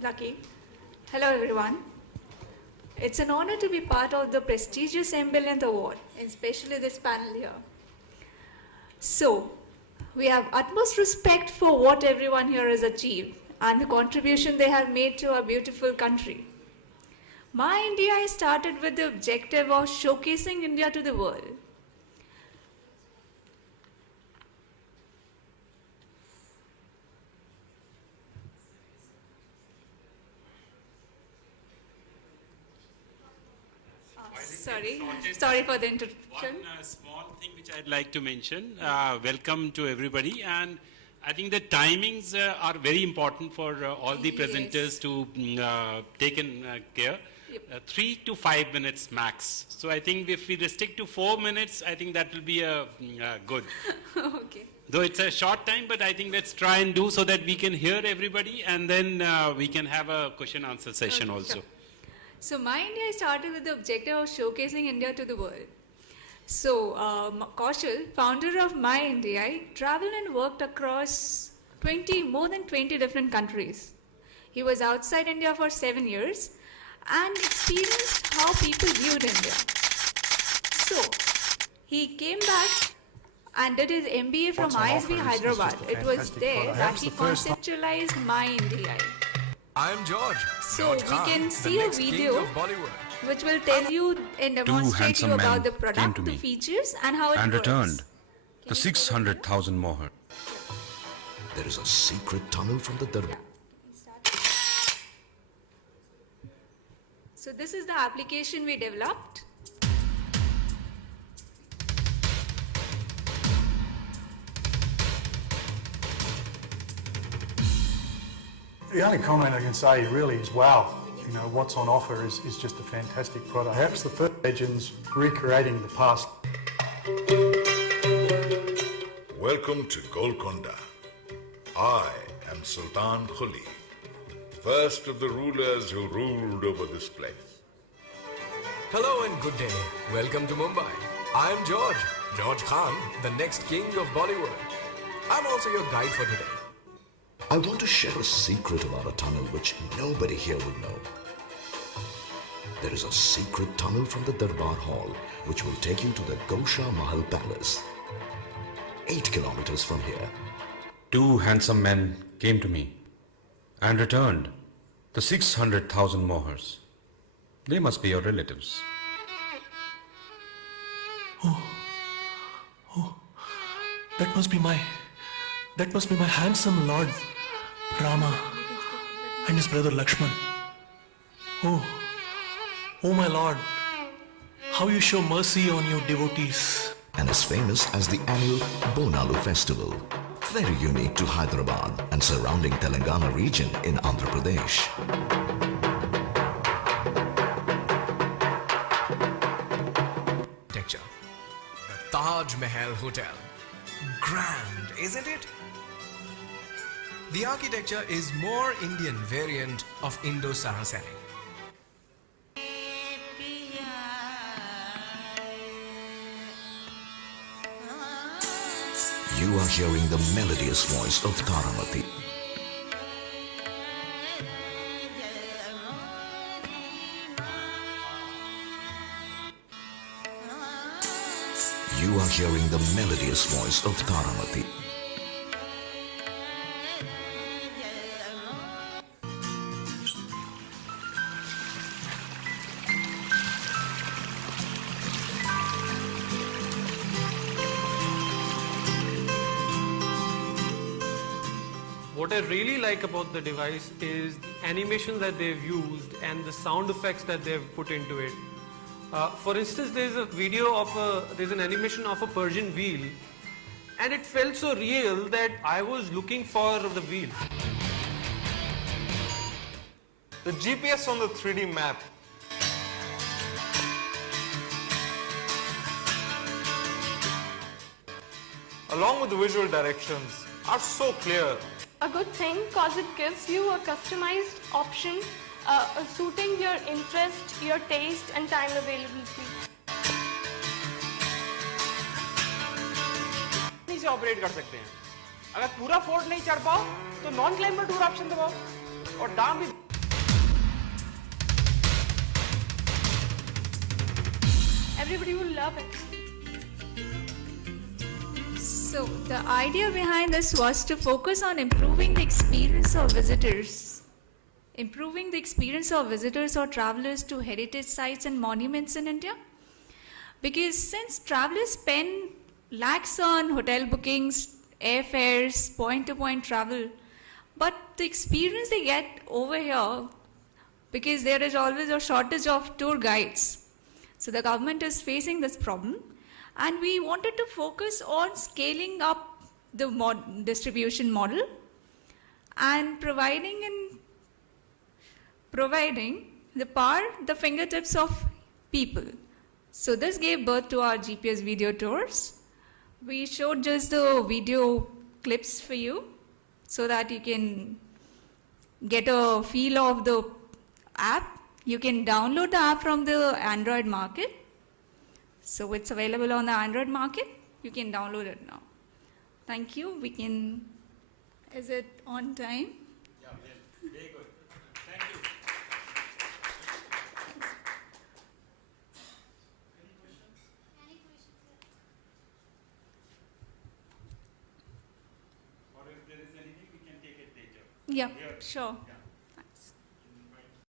Lucky. Hello everyone. It's an honor to be part of the prestigious M-Brilliant Award, especially this panel here. So, we have utmost respect for what everyone here has achieved and the contribution they have made to our beautiful country. My India started with the objective of showcasing India to the world. Sorry for the interruption. One small thing which I'd like to mention. Welcome to everybody, and I think the timings are very important for all the presenters to take in care. Yep. 3 to 5 minutes max. So I think if we restrict to 4 minutes, I think that will be good. Okay. Though it's a short time, but I think let's try and do so that we can hear everybody, and then we can have a question answer session also. Sure. So My India started with the objective of showcasing India to the world. So Kaushal, founder of My India, traveled and worked across more than 20 different countries. He was outside India for 7 years and experienced how people viewed India. So he came back and did his MBA from ISB Hyderabad. It was there that he conceptualized My India. I'm George. So George we Khan, can see the a next king video of Bollywood. which will tell you and demonstrate you handsome about men the came product, to the me features and how it and works. returned the 600,000 moher. There is a secret tunnel from the Darbar. So this is the application we developed. The only comment I can say really is, wow, you know, what's on offer is just a fantastic product. Perhaps the first legends recreating the past. Welcome to Golconda. I am Sultan Khuli, first of the rulers who ruled over this place. Hello and good day. Welcome to Mumbai. I'm George. George Khan, the next king of Bollywood. I'm also your guide for today. I want to share a secret about a tunnel which nobody here would know. There is a secret tunnel from the Darbar Hall which will take you to the Gosha Mahal Palace. 8 kilometers from here. 2 handsome men came to me and returned the 600,000 mohers. They must be your relatives. That must be my handsome Lord Rama and his brother Lakshman. Oh my Lord, how you show mercy on your devotees. And is famous as the annual Bonalu festival. Very unique to Hyderabad and surrounding Telangana region in Andhra Pradesh. Architecture. The Taj Mahal Hotel. Grand, isn't it? The architecture is more Indian variant of Indo-Saracenic. You are hearing the melodious voice of Taramati. You are hearing the melodious voice of Taramati. What I really like about the device is the animation that they've used and the sound effects that they've put into it. For instance, there's an animation of a Persian wheel, and it felt so real that I was looking for the wheel. The GPS on the 3D map. Along with the visual directions are so clear. A good thing because it gives you a customized option suiting your interest, your taste and time availability. से operate कर सकते हैं। अगर पूरा fort नहीं चढ़ पाओ तो नॉन क्लाइंबर टूर ऑप्शन दबाओ और डाउन भी everybody will love it. So the idea behind this was to focus on improving the experience of visitors. Improving the experience of visitors or travelers to heritage sites and monuments in India. Because since travelers spend lakhs on hotel bookings, airfares, point-to-point travel, but the experience they get over here, because there is always a shortage of tour guides. So the government is facing this problem, and we wanted to focus on scaling up the distribution model and providing the power, the fingertips of people. So this gave birth to our GPS video tours. We showed just the video clips for you so that you can get a feel of the app. You can download the app from the Android market. So it's available on the Android market. You can download it now. Thank you. Is it on time? Yeah, very good. Thank you. Or if there is anything, we can take it later. Yeah, sure. Yeah.